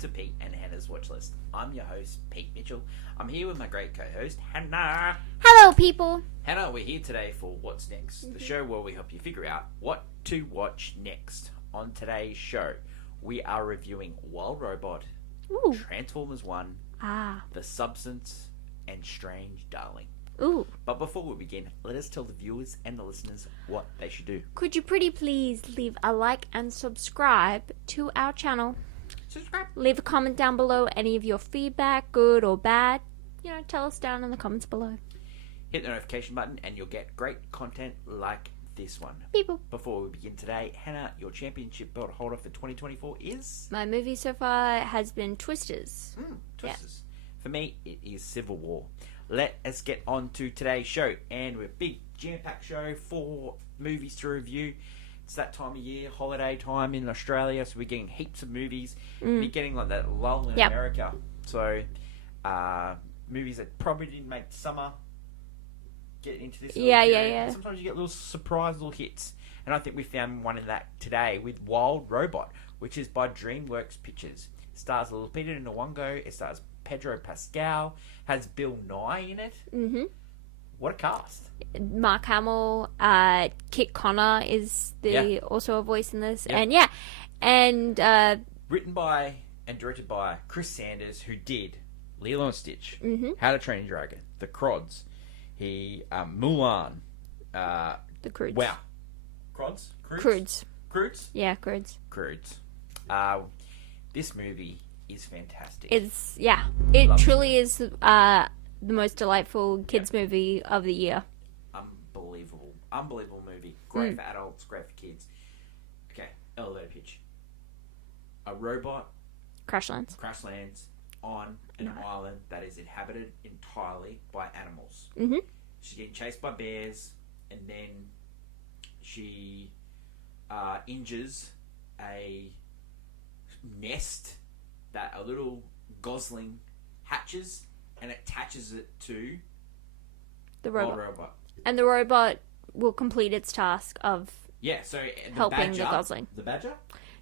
to Pete and Hannah's Watchlist. I'm your host, Pete Mitchell. I'm here with my great co-host, Hannah. Hello, people. Hannah, we're here today for What's Next, the show where we help you figure out what to watch next. On today's show, we are reviewing Wild Robot, Ooh. Transformers 1, Ah. The Substance, and Strange Darling. Ooh. But before we begin, let us tell the viewers and the listeners what they should do. Could you pretty please leave a like and subscribe to our channel? Subscribe. Leave a comment down below. Any of your feedback, good or bad, tell us down in the comments below. Hit the notification button and you'll get great content like this one. People. Before we begin today, Hannah, your championship belt holder for 2024 is? My movie so far has been Twisters. Twisters. For me, it is Civil War. Let us get on to today's show. And we're a big jam-packed show for movies to review. It's that time of year, holiday time in Australia, so we're getting heaps of movies. We're getting like that lull in America. So, movies that probably didn't make summer get into this. Yeah. Sometimes you get little surprise little hits. And I think we found one in that today with Wild Robot, which is by DreamWorks Pictures. It stars Lupita Nyong'o. It stars Pedro Pascal. Has Bill Nye in it. Mm-hmm. What a cast. Mark Hamill, Kit Connor is also a voice in this. Yeah. And written by and directed by Chris Sanders, who did Lilo and Stitch, How to Train Your Dragon, The Crods, Mulan, the Croods. Wow. Crods? Croods. Croods? Yeah, Croods. Croods. This movie is fantastic. It truly is the most delightful kids movie of the year. Unbelievable movie. Great for adults, great for kids. Okay, elevator pitch. A robot Crash lands on an island that is inhabited entirely by animals. Mm-hmm. She's getting chased by bears, and then she injures a nest that a little gosling hatches and attaches it to the robot. Wild Robot. And the robot will complete its task of helping the gosling. The badger?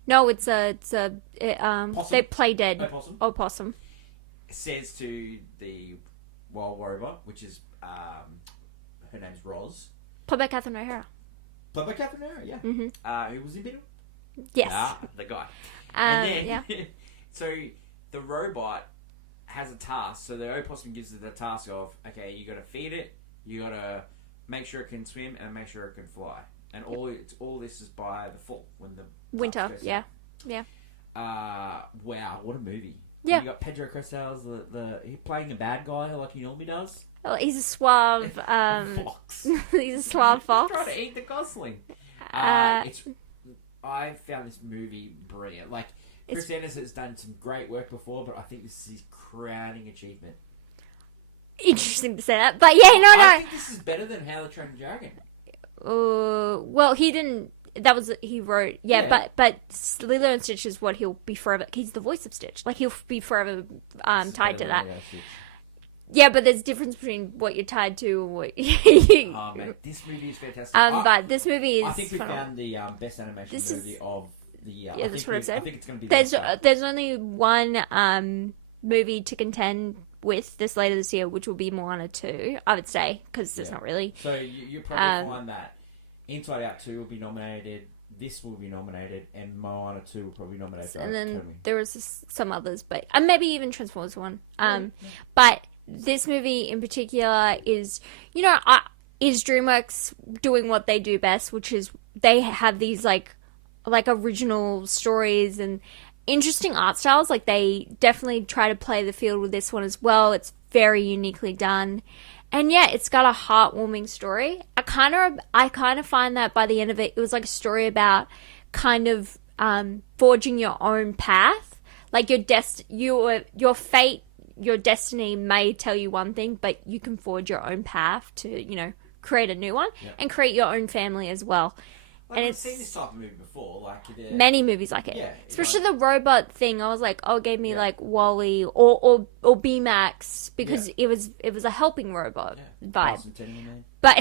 No, it's Possum? they play dead. Opossum? Opossum. Says to the Wild Robot, which is her name's Roz. Played by Catherine O'Hara. Played by Catherine O'Hara, yeah. Mm-hmm. Who was in Beetle? Yes. The guy. And then, so the robot has a task. So the opossum gives it the task of, okay, you got to feed it, you got to make sure it can swim, and make sure it can fly. And all this is by the fall when the winter. Yeah. Wow, what a movie! Yeah. You got Pedro Pascal's he playing a bad guy like he normally does. Well, he's a suave fox. He's a suave fox. He's trying to eat the gosling. I found this movie brilliant. Like, Chris Sanders has done some great work before, but I think this is his crowning achievement. Interesting to say that, but yeah, no. I think this is better than How to Train Your Dragon. Well, he didn't. That was he wrote. Yeah. But Lilo and Stitch is what he'll be forever. He's the voice of Stitch. Like, he'll be forever tied to that. Yeah, but there's a difference between what you're tied to and what. Oh man, this movie is fantastic. But this movie is. I think we found the best animation movie of the year. Yeah, that's what I've said. I think it's going to be. There's only one movie to contend with this later this year, which will be Moana 2, I would say, because there's not really. So you probably find that Inside Out 2 will be nominated, this will be nominated, and Moana 2 will probably be nominated. And then there was some others, but maybe even Transformers 1. But this movie in particular is, is DreamWorks doing what they do best, which is they have these like original stories and interesting art styles. Like, they definitely try to play the field with this one as well. It's very uniquely done. And yeah, it's got a heartwarming story. I kind of find that by the end of it, it was like a story about kind of forging your own path. Like, your fate, your destiny may tell you one thing, but you can forge your own path to, create a new one and create your own family as well. Like, I've seen this type of movie before, many movies like it, especially the robot thing. I was like, it gave me like WALL-E or Baymax because it was a helping robot vibe. But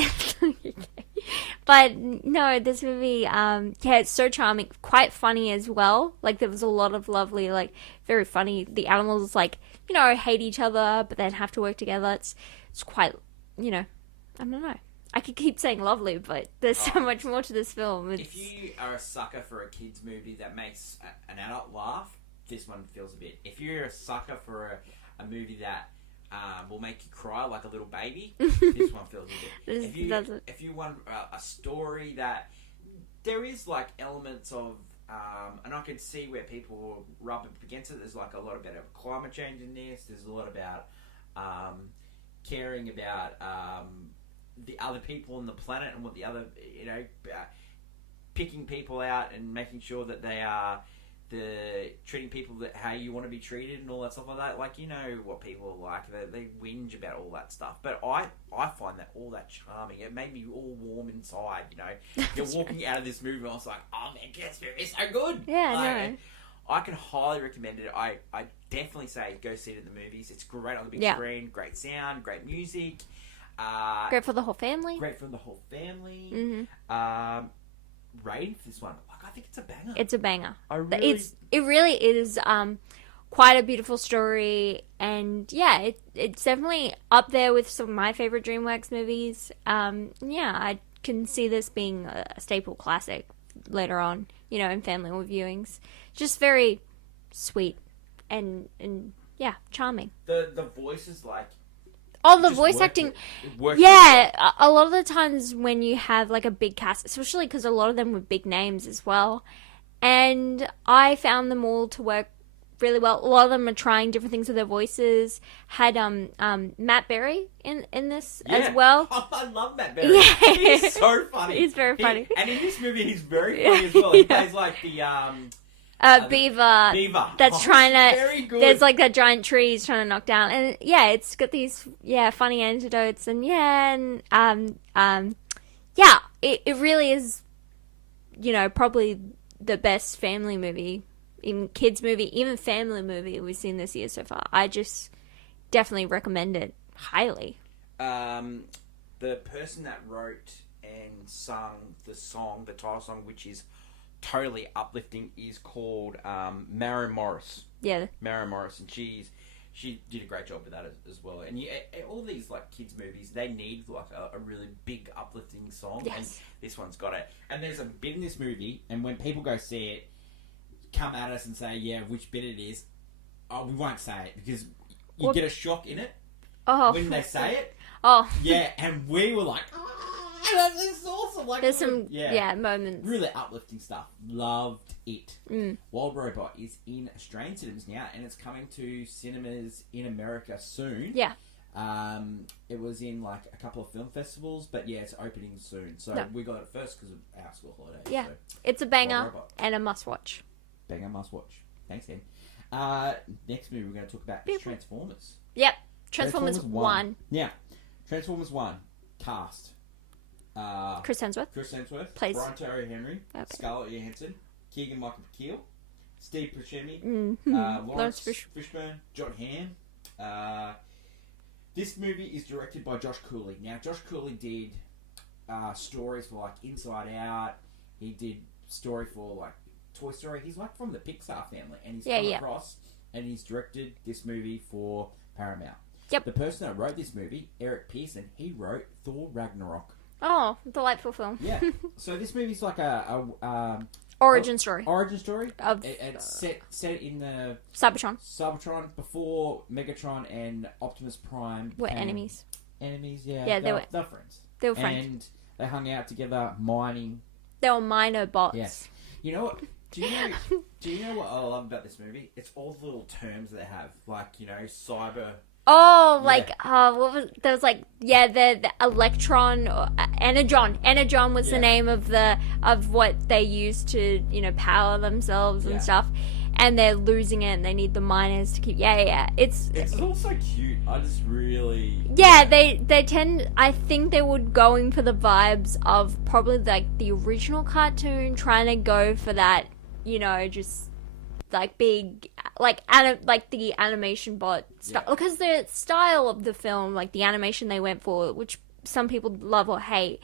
But no, this movie, yeah, it's so charming, quite funny as well. Like there was a lot of lovely, like very funny. The animals, like hate each other, but then have to work together. It's quite, I don't know. I could keep saying lovely, but there's so much more to this film. If you are a sucker for a kids movie that makes an adult laugh, this one feels a bit. If you're a sucker for a movie that will make you cry like a little baby, this one feels a bit. If you want a story that there is like elements of, and I can see where people rub up against it. There's like a lot about climate change in this. There's a lot about caring about the other people on the planet and what the other, picking people out and making sure that they are treating people how you want to be treated and all that stuff like that. Like, what people are like. They whinge about all that stuff. But I find that all that charming. It made me all warm inside, You're walking out of this movie and I was like, oh man, this movie is so good. Yeah, like, I can highly recommend it. I definitely say go see it in the movies. It's great on the big screen. Great sound, great music. Great for the whole family. Great for the whole family. Mm-hmm. Rating for this one, I think it's a banger. It's a banger. It really is quite a beautiful story, and yeah, it's definitely up there with some of my favorite DreamWorks movies. Yeah, I can see this being a staple classic later on, in family viewings. Just very sweet and yeah, charming. The voice is like. Oh, the voice acting. Yeah, a lot of the times when you have like a big cast, especially because a lot of them were big names as well, and I found them all to work really well. A lot of them are trying different things with their voices. Had Matt Berry in this as well. Oh, I love Matt Berry. Yeah. He's so funny. He's very funny. And in this movie, he's very funny as well. He plays like the Beaver. That's trying to. Very good. There's like that giant tree he's trying to knock down, and yeah, it's got these funny anecdotes, and it really is, probably the best family movie, even kids movie, even family movie we've seen this year so far. I just definitely recommend it highly. The person that wrote and sung the title song, which is totally uplifting, is called Maren Morris. Yeah. Maren Morris, and she did a great job with that as well. And all these like kids movies, they need like a really big uplifting song, yes. And this one's got it. And there's a bit in this movie, and when people go see it, come at us and say, yeah, which bit it is, we won't say it because you get a shock in it when they say it. Oh. Yeah, and we were like, this is awesome. Like, there's some moments. Really uplifting stuff. Loved it. Wild Robot is in Australian cinemas now, and it's coming to cinemas in America soon. Yeah. It was in like a couple of film festivals, but yeah, it's opening soon. So we got it first because of our school holidays. Yeah, so. It's a banger and a must-watch. Banger, must-watch. Thanks, Tim. Next movie we're going to talk about is Transformers. Yep, Transformers 1. Yeah, Transformers 1 cast. Chris Hemsworth plays Brian Tyree Henry, Scarlett Johansson, Keegan-Michael Keel, Steve Buscemi, Lawrence Fishburne, John Hamm. This movie is directed by Josh Cooley. Now, Josh Cooley did stories for like Inside Out. He did story for like Toy Story. He's like from the Pixar family, and he's come across and he's directed this movie for Paramount. Yep. The person that wrote this movie, Eric Pearson, he wrote Thor Ragnarok. Oh, delightful film. Yeah. So this movie's like a origin story. Origin story. It's set in the Cybertron before Megatron and Optimus Prime were enemies. Enemies, yeah. Yeah, they were friends. They were friends. And they hung out together mining. They were minor bots. Yes. You know what? Do you know what I love about this movie? It's all the little terms they have, like cyber. Oh, like what was there was like the Electron or Energon. Energon was the name of what they used to power themselves and stuff, and they're losing it. And they need the miners to keep. It's also cute. I just really they tend. I think they were going for the vibes of probably like the original cartoon, trying to go for that just. Like big, like the animation bot style, because the style of the film, like the animation they went for, which some people love or hate,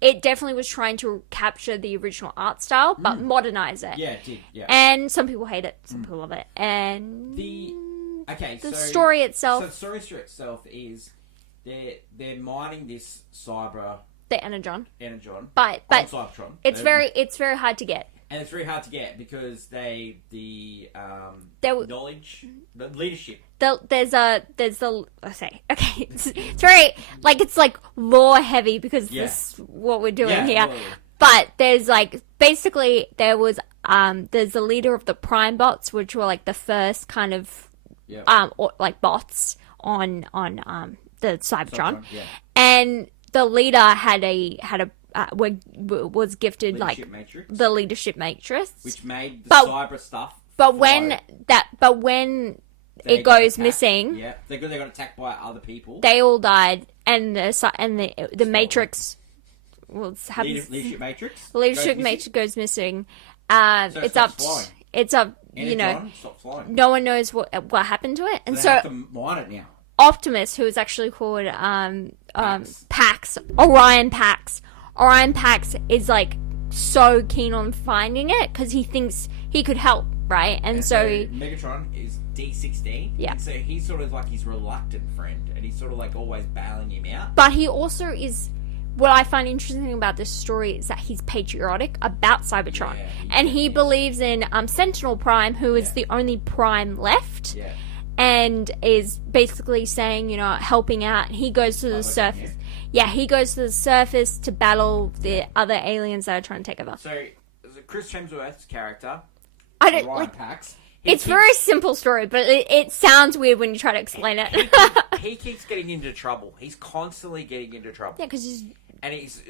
it definitely was trying to capture the original art style, but modernize it. Yeah, it did. Yeah. And some people hate it, some people love it. And The story itself, So the story itself is they're mining this cyber the energon, but but on Cybertron. it's very hard to get. And it's very hard to get because the knowledge, the leadership. There's the I say okay, it's very it's like lore heavy because this is what we're doing here. Lore. But there's basically there's the leader of the Prime bots, which were like the first kind of bots on the Cybertron, and the leader was gifted Leadership Matrix, the leadership matrix, which made the cyber stuff. But when it goes missing, they got attacked by other people. they all died, and the matrix Leadership Matrix. leadership goes matrix goes missing. So It's up. flying. It's up. Energon stopped flying. No one knows what happened to it, and They so have to mine it now. Optimus, who is actually called Pax, Orion Pax. Orion Pax is so keen on finding it because he thinks he could help, right? And so Megatron is D16. Yeah. And so he's sort of like his reluctant friend, and he's sort of always bailing him out. but he also is. What I find interesting about this story is that he's patriotic about Cybertron, and he believes in Sentinel Prime, who is the only Prime left. Yeah. And is basically saying, helping out. He goes to the surface. Yeah, he goes to the surface to battle the other aliens that are trying to take over. So Chris Hemsworth's character, I don't Ryan Pax. It's a very simple story, but it sounds weird when you try to explain it. He keeps getting into trouble. He's constantly getting into trouble. Yeah, because he's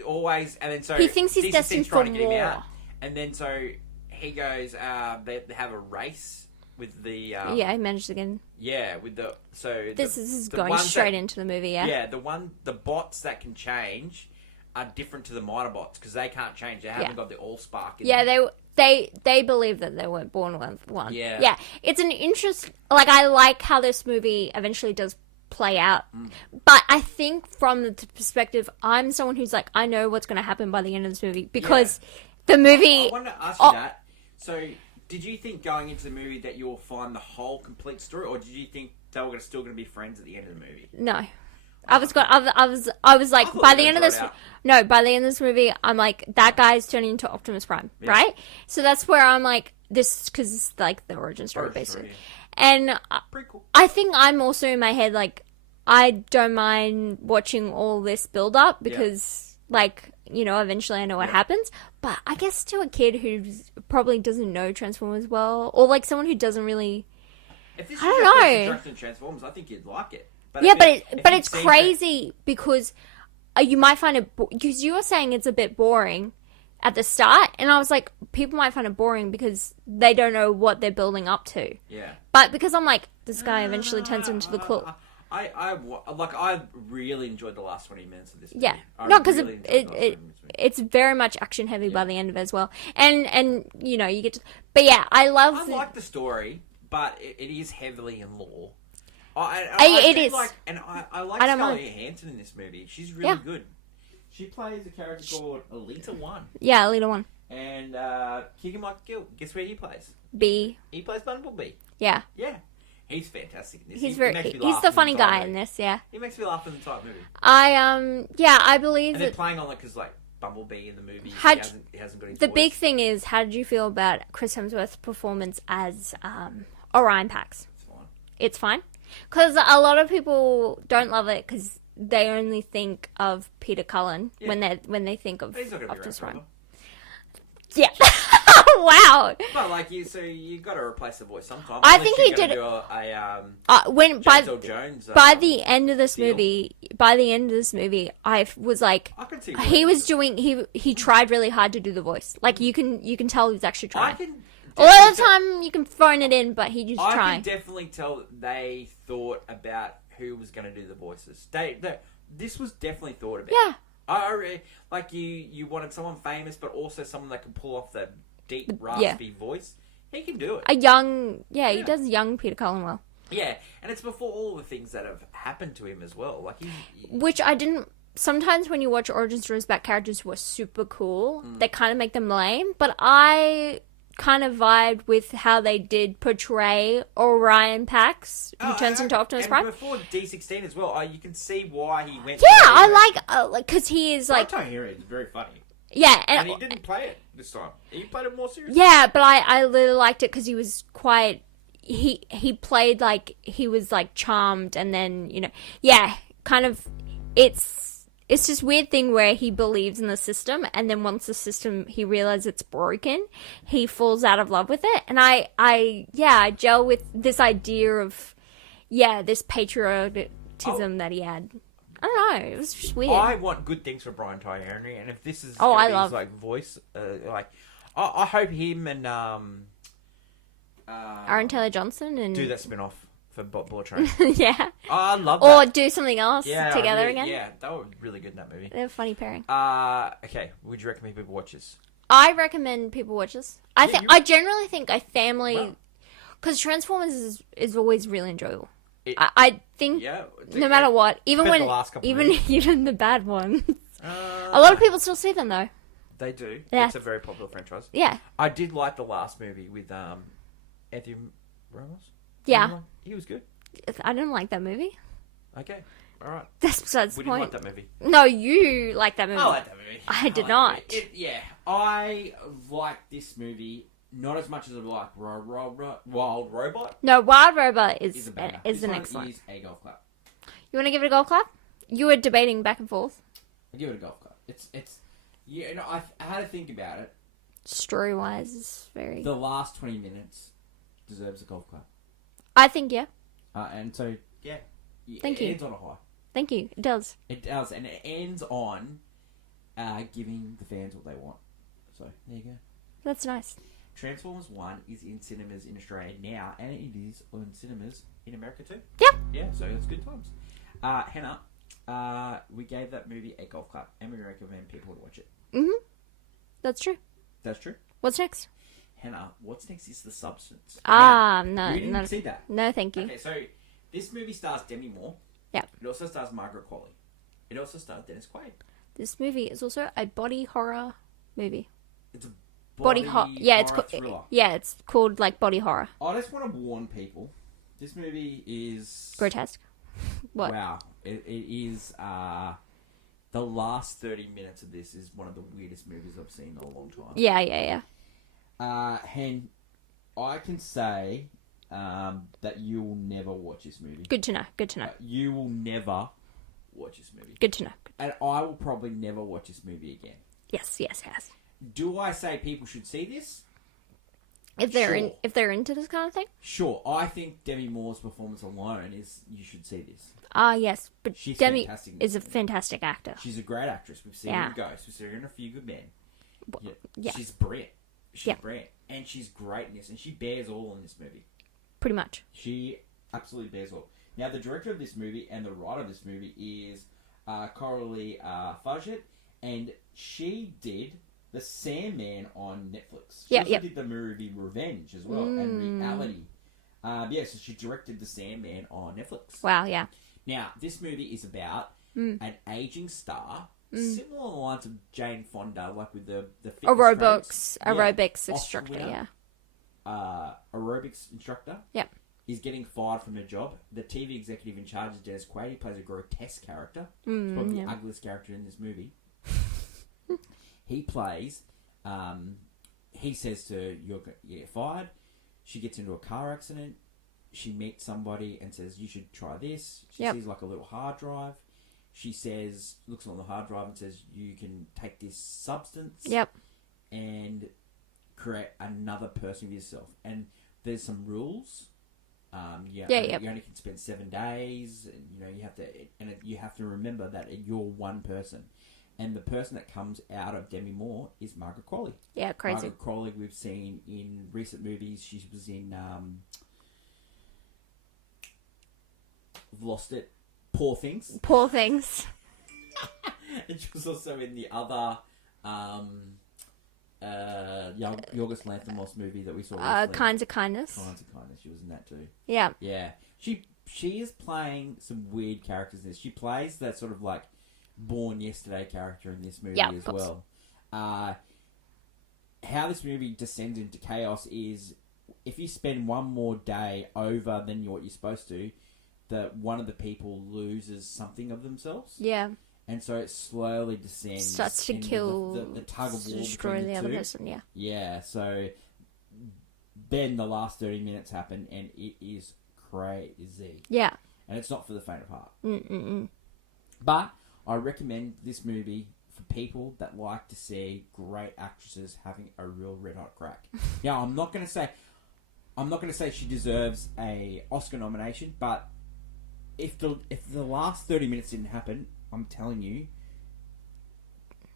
always, and then so he thinks he's destined for to get him war. out, and then so he goes. They have a race with the. He managed again. Yeah, with the This is going straight into the movie. Yeah. Yeah, the bots that can change are different to the minor bots because they can't change. They haven't got the Allspark. They believe that they weren't born with one. Yeah. Yeah. It's an interest. I like how this movie eventually does play out, but I think from the perspective, I'm someone who's I know what's going to happen by the end of this movie because the movie. I want to ask you that. So, did you think going into the movie that you'll find the whole complete story, or did you think they were still going to be friends at the end of the movie? No. I was by the end of this movie, I'm that guy's turning into Optimus Prime, right? So that's where I'm this, because it's the origin story, basically. And pretty cool. I think I'm also in my head, I don't mind watching all this build up because, eventually I know what happens. But I guess to a kid who probably doesn't know Transformers well, or someone who doesn't really. If this I don't know. introduction to Transformers, I think you'd like it. But it's crazy because you might find it because you were saying it's a bit boring at the start, and I was like, people might find it boring because they don't know what they're building up to. Yeah. But because I'm this guy eventually turns into the Claw. I really enjoyed the last 20 minutes of this movie. Yeah, no, because it's very much action heavy by the end of it as well, and you get to. But yeah, I like the story, but it is heavily in lore. It is. I like Scarlett Johansson in this movie. She's really good. She plays a character called Alita 1. Yeah, Alita 1. And Keegan-Michael Gill, guess where he plays? B. He plays Bumblebee. Yeah. Yeah. He's fantastic in this. He's the funny guy in this, yeah. He makes me laugh in the entire movie. I believe and that... they're playing on because Bumblebee in the movie, he hasn't got his The voice. big thing is, how did you feel about Chris Hemsworth's performance as Orion Pax? It's fine. Because a lot of people don't love it because they only think of Peter Cullen when they think of Optimus Prime. Yeah. Wow. But you got to replace the voice sometime. I think he did. By the end of this movie, I was like, I could see he was doing. He tried really hard to do the voice. You can tell he's actually trying. A lot of the time you can phone it in, but he just trying. I can definitely tell that they thought about who was going to do the voices. This was definitely thought about. Yeah. I really, you wanted someone famous, but also someone that can pull off that deep, raspy voice. He can do it. He does young Peter Cullen well. Yeah, and it's before all the things that have happened to him as well. Which I didn't sometimes when you watch origin stories about characters who are super cool, Mm. they kind of make them lame. But I kind of vibed with how they did portray Orion Pax, who turns into Optimus and Prime. before D16 as well, you can see why he went. Yeah, to I like because he is like Brian Tyree is very funny, yeah, and he didn't play it this time. He played it more seriously. yeah, but I really liked it because he was quite. He played like he was like charmed, and then kind of it's this weird thing where he believes in the system, and then once the system he realizes it's broken, he falls out of love with it. And I gel with this idea of this patriotism that he had. I don't know, it was just weird. I want good things for Brian Tyree Henry, and if this is I his, love like voice, I hope him and Aaron Taylor Johnson and do that spin-off for Bullet Train. yeah, I love or that. do something else together again. Yeah, they were really good in that movie. They're a funny pairing. Okay, would you recommend people watch this? I recommend people watch this. I generally think a family, Well- because Transformers is always really enjoyable. I think Yeah, no matter what, even Compared to when the last couple even movies. even the bad ones, a lot of people still see them though. They do. Yeah. It's a very popular franchise. Yeah, I did like the last movie with Anthony Ramos. yeah. He was good. I didn't like that movie. Okay, all right. That's besides We the didn't point. like that movie. No, you like that movie. I like that movie. I did like not. that movie. Yeah, I like this movie not as much as I like Wild Robot. No, Wild Robot is A banger. is This an one excellent. is a golf clap. You want to give it a golf clap? You were debating back and forth. I give it a golf clap. It's yeah. No, I had to think about it. Story wise, is very. The last 20 minutes deserves a golf clap. I think And so yeah, Thank it you. ends on a high. Thank you. It does. It does, and it ends on giving the fans what they want. So there you go. That's nice. Transformers 1 is in cinemas in Australia now, and it is on cinemas in America too. Yeah. Yeah, so it's good times. Hannah, we gave that movie a golf clap, and we recommend people to watch it. Mhm. That's true. That's true. What's next? Hannah, what's next is The Substance. No, you didn't no, see that. no, thank you. Okay, so this movie stars Demi Moore. Yeah. It also stars Margaret Qualley. It also stars Dennis Quaid. This movie is also a body horror movie. It's a Body horror. Yeah, it's horror called. thriller. Yeah, it's called like body horror. I just want to warn people. This movie is Grotesque. What? Wow, it is. The last 30 minutes of this is one of the weirdest movies I've seen in a long time. Yeah. Hen, I can say that you will never watch this movie. Good to know. Good to know. You will never watch this movie, Good to know. and I will probably never watch this movie again. Yes. Do I say people should see this? If they're Sure. if they're into this kind of thing. Sure, I think Demi Moore's performance alone is you should see this. Yes, but She's Demi fantastic in is a this movie. fantastic actor. She's a great actress. We've seen her Yeah. in Ghost. We've seen her in A Few Good Men. yeah. She's brilliant. She's Yeah. brilliant, and she's great in this, and she bears all in this movie. Pretty much. She absolutely bears all. Now, the director of this movie and the writer of this movie is Coralie Fajit, and she did The Sandman on Netflix. She Yeah, also yeah. did the movie Revenge as well, and Reality. So she directed The Sandman on Netflix. Wow. Yeah. Now, this movie is about an aging star, similar on the lines of Jane Fonda, like with the fitness Aerobics traits. instructor. Oscar winner, Yeah. Aerobics instructor. Yep. Is getting fired from her job. The TV executive in charge is Dennis Quaid. He plays a grotesque character. He's probably the ugliest character in this movie. He plays. He says to her, "You get fired." She gets into a car accident. She meets somebody and says, "You should try this." She Yep. sees like a little hard drive. She says, looks on the hard drive and says, "You can take this substance." Yep. And create another person of yourself. And there's some rules. You only can spend 7 days. And, you have to remember that you're one person. And the person that comes out of Demi Moore is Margaret Qualley. Yeah. Crazy. Margaret Qualley we've seen in recent movies. She was in I've lost it. Poor Things. Poor things. And she was also in the other Yorgos Lanthimos movie that we saw recently. Kinds of kindness. Kinds of Kindness. She was in that too. Yeah. Yeah. She is playing some weird characters in this. She plays that sort of like Born Yesterday character in this movie Yeah, as of course. well. How this movie descends into chaos is if you spend one more day over than what you're supposed to, that one of the people loses something of themselves. Yeah. And so it slowly descends. Starts to into kill, the tug of war destroy between the other two. person, yeah. Yeah, so then the last 30 minutes happen and it is crazy. Yeah. And it's not for the faint of heart. Mm-mm-mm. But I recommend this movie for people that like to see great actresses having a real red hot crack. Now, I'm not going to say she deserves a Oscar nomination, but if the last 30 minutes didn't happen, I'm telling you,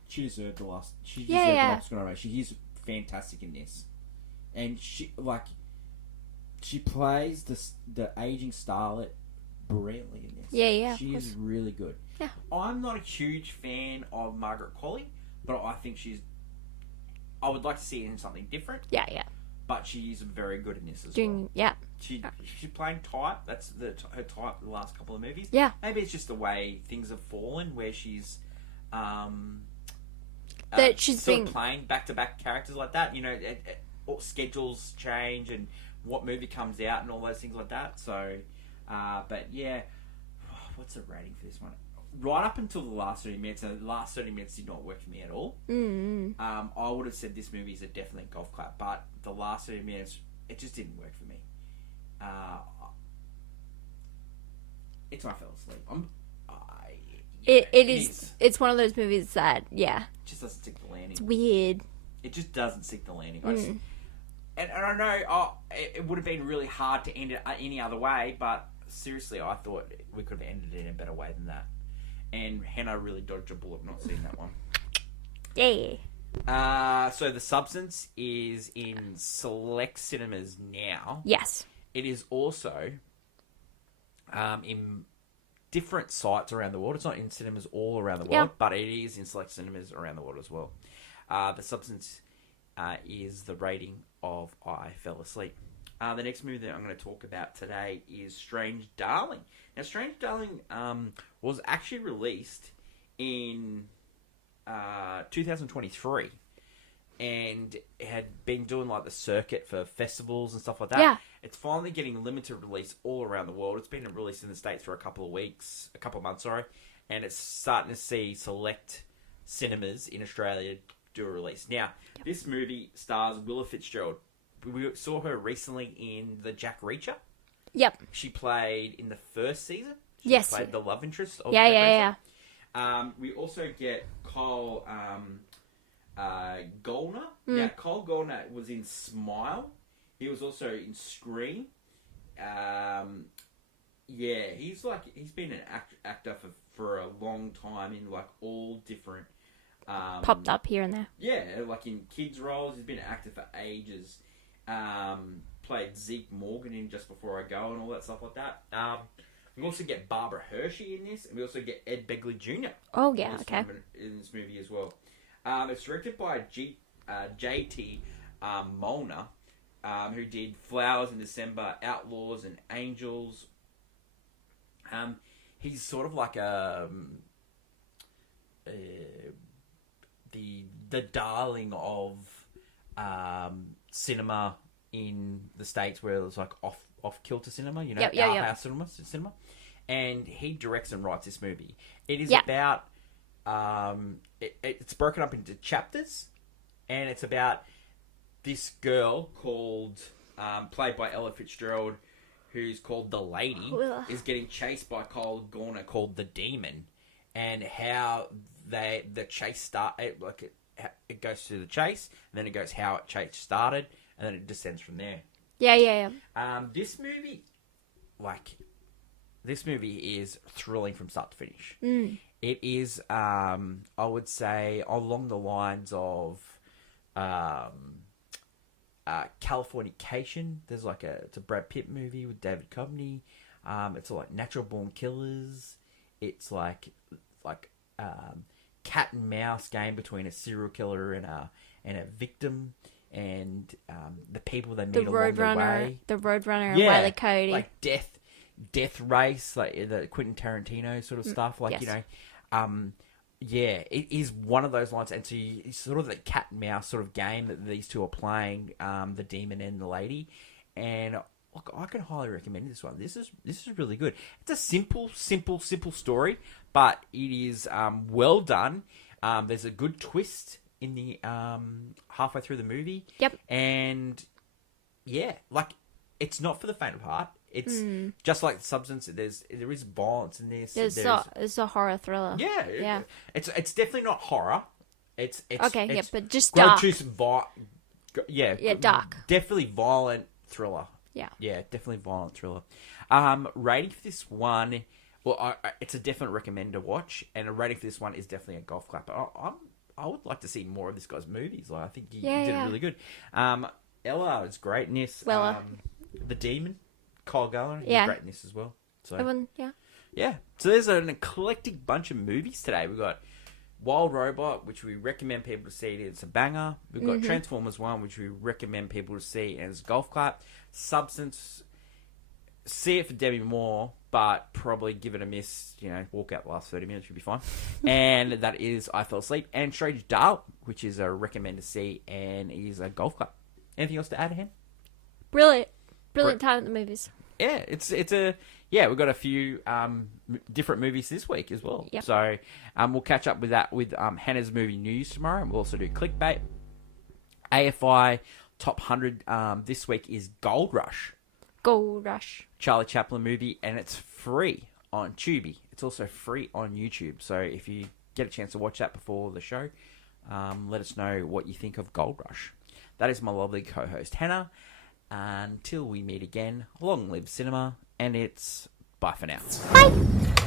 she deserved an Oscar nomination. She is fantastic in this, and she plays the aging starlet brilliantly in this. Yeah, she is really good. Yeah. I'm not a huge fan of Margaret Qualley, but I think I would like to see her in something different. Yeah. But she's very good in this as well. Yeah. She's playing type. That's her type the last couple of movies. Yeah. Maybe it's just the way things have fallen, where she's she's sort being of playing back-to-back characters like that. You know, schedules change and what movie comes out and all those things like that. So, but yeah, what's the rating for this one? Right up until the last 30 minutes, and the last 30 minutes did not work for me at all. I would have said this movie is a definite golf clap, but the last 30 minutes, it just didn't work for me. It's I fell asleep. It is. It's one of those movies that, yeah. It just doesn't stick the landing. It's weird. It just doesn't stick the landing. And I know it would have been really hard to end it any other way, but seriously, I thought we could have ended it in a better way than that. And Hannah really dodged a bullet not seeing that one. Yeah. So The Substance is in select cinemas now. Yes. It is also in different sites around the world. It's not in cinemas all around the world, but it is in select cinemas around the world as well. The Substance is the rating of I Fell Asleep. The next movie that I'm going to talk about today is Strange Darling. Now, Strange Darling was actually released in 2023 and had been doing like the circuit for festivals and stuff like that. Yeah. It's finally getting limited release all around the world. It's been released in the States for a couple of months, and it's starting to see select cinemas in Australia do a release. Now, this movie stars Willa Fitzgerald. We saw her recently in the Jack Reacher. Yep. She played in the first season. She played the love interest of Jack Reacher. Yeah. We also get Kyle Gollner. Now, Kyle Gollner was in Smile. He was also in Scream. He's been an actor for a long time in like all different Popped up here and there. Yeah, like in kids roles. He's been an actor for ages. Played Zeke Morgan in Just Before I Go and all that stuff like that. We also get Barbara Hershey in this, and we also get Ed Begley Jr. Oh yeah, okay. In this movie as well. It's directed by J.T. Molnar, who did Flowers in December, Outlaws, and Angels. He's sort of like the darling of cinema in the States, where it's like off kilter cinema, you know, house cinema. And he directs and writes this movie. It is about it's broken up into chapters, and it's about this girl called played by Ella Fitzgerald, who's called the Lady, is getting chased by Kyle Gollner called the Demon, and how the chase it goes through the chase, and then it goes how it chase started, and then it descends from there. Yeah. This movie is thrilling from start to finish. It is, I would say, along the lines of Californication. There's it's a Brad Pitt movie with David Duchovny. It's like Natural Born Killers. It's like cat and mouse game between a serial killer and a victim, and the people they meet along the way. The Roadrunner and Wile E. Coyote. Like Death Race, like the Quentin Tarantino sort of stuff. Like, yes. Yeah, it is one of those lines, and so it's sort of the cat and mouse sort of game that these two are playing, the demon and the lady, and look, I can highly recommend this one. This is really good. It's a simple story, but it is well done. There's a good twist in the halfway through the movie. Yep. And yeah, like it's not for the faint of heart. It's just like Substance. There is violence in this. It's a horror thriller. Yeah. It's definitely not horror. It's okay. It's but just dark. Yeah, dark. Definitely violent thriller. Yeah, definitely violent thriller. Rating for this one, well, it's a definite recommend to watch, and a rating for this one is definitely a golf clap. I would like to see more of this guy's movies. Like I think he did it really good. Ella is great in this. The Demon, Kyle Gallagher, he's great in this as well. So yeah. So there's an eclectic bunch of movies today. We've got Wild Robot, which we recommend people to see. It's a banger. We've got Transformers 1, which we recommend people to see, and it's a golf clap. Substance, see it for Demi Moore, but probably give it a miss. Walk out the last 30 minutes, you'll be fine. And that is I Fell Asleep. And Strange Dark, which is a recommend to see, and is a golf clap. Anything else to add, Han? Brilliant time at the movies. Yeah, we've got a few different movies this week as well. Yep. So we'll catch up with that with Hannah's movie news tomorrow, and we'll also do clickbait. AFI Top 100 this week is Gold Rush. Charlie Chaplin movie, and it's free on Tubi. It's also free on YouTube. So if you get a chance to watch that before the show, let us know what you think of Gold Rush. That is my lovely co-host Hannah. Until we meet again, long live cinema, and it's bye for now. Bye.